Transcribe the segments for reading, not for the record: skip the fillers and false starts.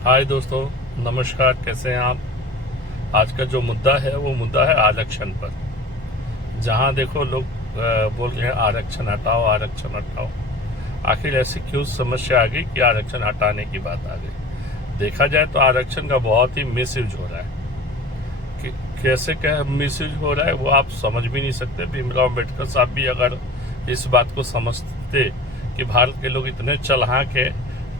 हाय दोस्तों, नमस्कार। कैसे हैं आप। आज का जो मुद्दा है वो मुद्दा है आरक्षण पर। जहां देखो लोग बोल रहे हैं आरक्षण हटाओ, आरक्षण हटाओ। आखिर ऐसी क्यों समस्या आ गई कि आरक्षण हटाने की बात आ गई। देखा जाए तो आरक्षण का बहुत ही मिसयूज हो रहा है। कि कैसे क्या मिसयूज हो रहा है वो आप समझ भी नहीं सकते। भीमराव अम्बेडकर साहब भी अगर इस बात को समझते कि भारत के लोग इतने चालाक हैं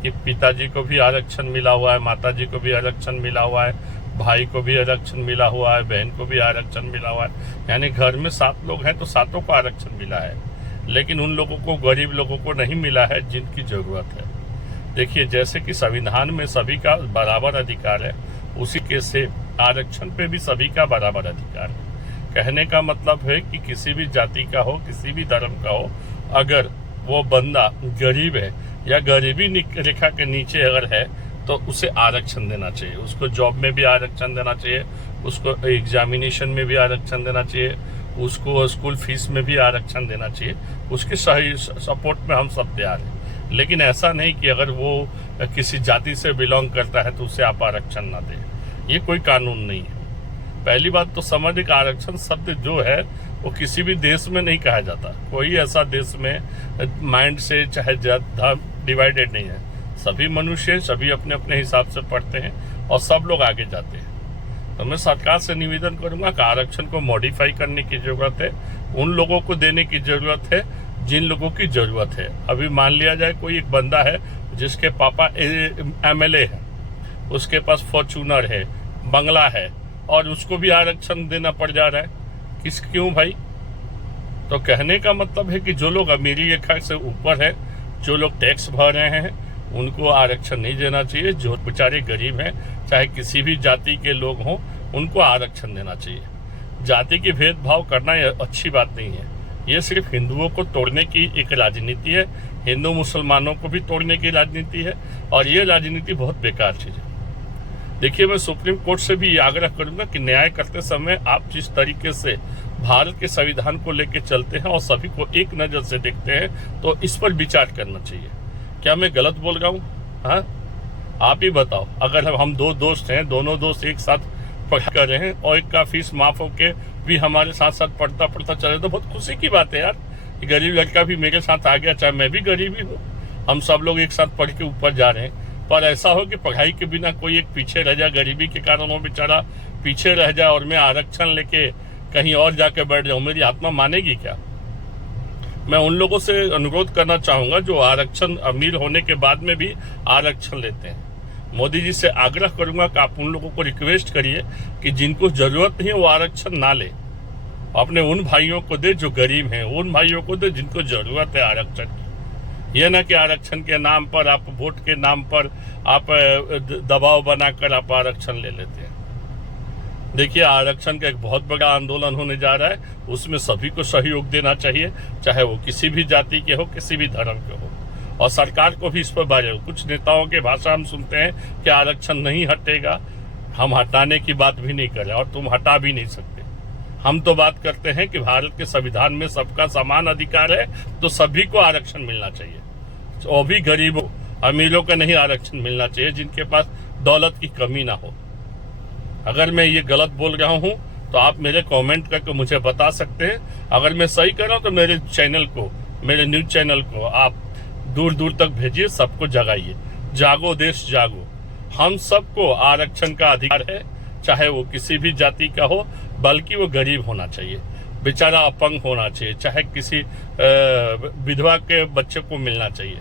कि पिताजी को भी आरक्षण मिला हुआ है, माताजी को भी आरक्षण मिला हुआ है, भाई को भी आरक्षण मिला हुआ है, बहन को भी आरक्षण मिला हुआ है, यानी घर में 7 लोग हैं तो 7 को आरक्षण मिला है। लेकिन उन लोगों को, गरीब लोगों को नहीं मिला है जिनकी जरूरत है। देखिए, जैसे कि संविधान में सभी का बराबर अधिकार है, उसी के से आरक्षण पे भी सभी का बराबर अधिकार है। कहने का मतलब है कि किसी भी जाति का हो, किसी भी धर्म का हो, अगर वो बंदा गरीब है या गरीबी रेखा के नीचे अगर है तो उसे आरक्षण देना चाहिए। उसको जॉब में भी आरक्षण देना चाहिए, उसको एग्जामिनेशन में भी आरक्षण देना चाहिए, उसको स्कूल फीस में भी आरक्षण देना चाहिए। उसके सही सपोर्ट में हम सब तैयार हैं। लेकिन ऐसा नहीं कि अगर वो किसी जाति से बिलोंग करता है तो उसे आप आरक्षण ना दें। ये कोई कानून नहीं है। पहली बात तो समझ कि आरक्षण शब्द जो है वो किसी भी देश में नहीं कहा जाता। कोई ऐसा देश में माइंड से चाहे डिवाइडेड नहीं है। सभी मनुष्य सभी अपने अपने हिसाब से पढ़ते हैं और सब लोग आगे जाते हैं। तो मैं सरकार से निवेदन करूंगा कि आरक्षण को मॉडिफाई करने की जरूरत है। उन लोगों को देने की जरूरत है जिन लोगों की जरूरत है। अभी मान लिया जाए कोई एक बंदा है जिसके पापा MLA है, उसके पास फॉर्चूनर है, बंगला है, और उसको भी आरक्षण देना पड़ जा रहा है। क्यों भाई। तो कहने का मतलब है कि जो लोग अमीरी रेखा से ऊपर है, जो लोग टैक्स भर रहे हैं, उनको आरक्षण नहीं देना चाहिए। जो बेचारे गरीब हैं, चाहे किसी भी जाति के लोग हों, उनको आरक्षण देना चाहिए। जाति की भेदभाव करना ये अच्छी बात नहीं है। ये सिर्फ हिंदुओं को तोड़ने की एक राजनीति है, हिंदू मुसलमानों को भी तोड़ने की राजनीति है, और ये राजनीति बहुत बेकार चीज है। देखिए, मैं सुप्रीम कोर्ट से भी आग्रह करूंगा कि न्याय करते समय आप जिस तरीके से भारत के संविधान को लेकर चलते हैं और सभी को एक नजर से देखते हैं, तो इस पर विचार करना चाहिए। क्या मैं गलत बोल रहा हूँ? हाँ, आप ही बताओ। अगर हम 2 दोस्त हैं, दोनों दोस्त एक साथ पढ़ाई कर रहे हैं और एक का फीस माफ होके भी हमारे साथ साथ पढ़ता चले तो बहुत खुशी की बात है यार। गरीब लड़का भी मेरे साथ आ गया, चाहे मैं भी गरीब ही हूँ। हम सब लोग एक साथ पढ़ के ऊपर जा रहे हैं। पर ऐसा हो कि पढ़ाई के बिना कोई एक पीछे रह जाए, गरीबी के कारण वो बेचारा पीछे रह जाए और मैं आरक्षण लेके कहीं और जाके बैठ जाऊं, मेरी आत्मा मानेगी क्या? मैं उन लोगों से अनुरोध करना चाहूंगा जो आरक्षण अमीर होने के बाद में भी आरक्षण लेते हैं। मोदी जी से आग्रह करूंगा कि आप उन लोगों को रिक्वेस्ट करिए कि जिनको जरूरत नहीं है वो आरक्षण ना ले। अपने उन भाइयों को दे जो गरीब हैं, उन भाइयों को दे जिनको जरूरत है आरक्षण की। यह ना कि आरक्षण के नाम पर, आप वोट के नाम पर आप दबाव बनाकर आप आरक्षण ले लेते हैं। देखिए, आरक्षण का एक बहुत बड़ा आंदोलन होने जा रहा है। उसमें सभी को सहयोग देना चाहिए, चाहे वो किसी भी जाति के हो, किसी भी धर्म के हो। और सरकार को भी इस पर बारे, कुछ नेताओं के भाषा हम सुनते हैं कि आरक्षण नहीं हटेगा। हम हटाने की बात भी नहीं करें और तुम हटा भी नहीं सकते। हम तो बात करते हैं कि भारत के संविधान में सबका समान अधिकार है, तो सभी को आरक्षण मिलना चाहिए। वो भी गरीबों, अमीरों का नहीं आरक्षण मिलना चाहिए जिनके पास दौलत की कमी ना हो। अगर मैं ये गलत बोल रहा हूं तो आप मेरे कमेंट करके मुझे बता सकते हैं। अगर मैं सही कर रहा हूं तो मेरे चैनल को, मेरे न्यूज चैनल को आप दूर दूर तक भेजिए, सबको जगाइए। जागो देश जागो। हम सबको आरक्षण का अधिकार है, चाहे वो किसी भी जाति का हो, बल्कि वो गरीब होना चाहिए, बेचारा अपंग होना चाहिए, चाहे किसी विधवा के बच्चे को मिलना चाहिए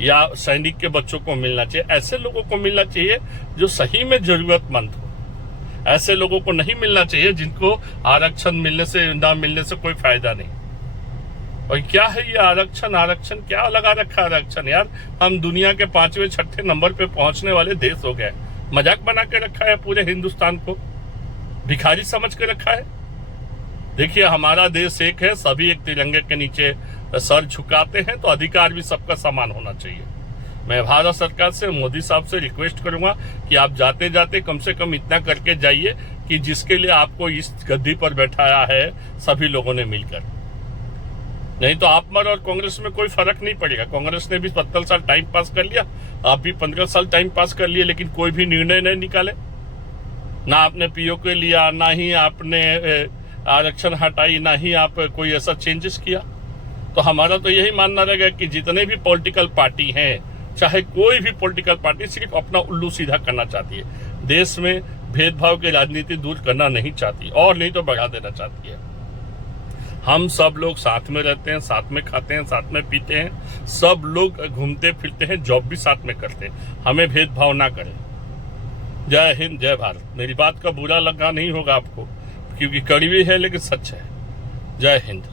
या सैनिक के बच्चों को मिलना चाहिए। ऐसे लोगों को मिलना चाहिए जो सही में जरूरतमंद हो। ऐसे लोगों को नहीं मिलना चाहिए जिनको आरक्षण मिलने से, ना मिलने से कोई फायदा नहीं। और क्या है ये आरक्षण? आरक्षण क्या लगा रखा है आरक्षण यार? हम दुनिया के 5वें 6ठे नंबर पे पहुंचने वाले देश हो गए। मजाक बना के रखा है पूरे हिंदुस्तान को, भिखारी समझ के रखा है। देखिए, हमारा देश एक है, सभी एक तिरंगे के नीचे सर झुकाते हैं, तो अधिकार भी सबका समान होना चाहिए। मैं भारत सरकार से, मोदी साहब से रिक्वेस्ट करूंगा कि आप जाते जाते कम से कम इतना करके जाइए कि जिसके लिए आपको इस गद्दी पर बैठाया है सभी लोगों ने मिलकर। नहीं तो आप मर और कांग्रेस में कोई फर्क नहीं पड़ेगा। कांग्रेस ने भी 70 साल टाइम पास कर लिया आप भी 15 साल टाइम पास कर लिए, लेकिन कोई भी निर्णय नहीं निकाले। ना आपने पीओके लिया, ना ही आपने आरक्षण हटाई, ना ही आप कोई ऐसा चेंजेस किया। तो हमारा तो यही मानना रहेगा कि जितने भी पॉलिटिकल पार्टी हैं, चाहे कोई भी पॉलिटिकल पार्टी, सिर्फ अपना उल्लू सीधा करना चाहती है। देश में भेदभाव की राजनीति दूर करना नहीं चाहती, और नहीं तो बढ़ा देना चाहती है। हम सब लोग साथ में रहते हैं, साथ में खाते हैं, साथ में पीते हैं, सब लोग घूमते फिरते हैं, जॉब भी साथ में करते हैं। हमें भेदभाव ना करें। जय हिंद, जय भारत। मेरी बात का बुरा लगा नहीं होगा आपको, क्योंकि कड़वी है लेकिन सच है। जय हिंद।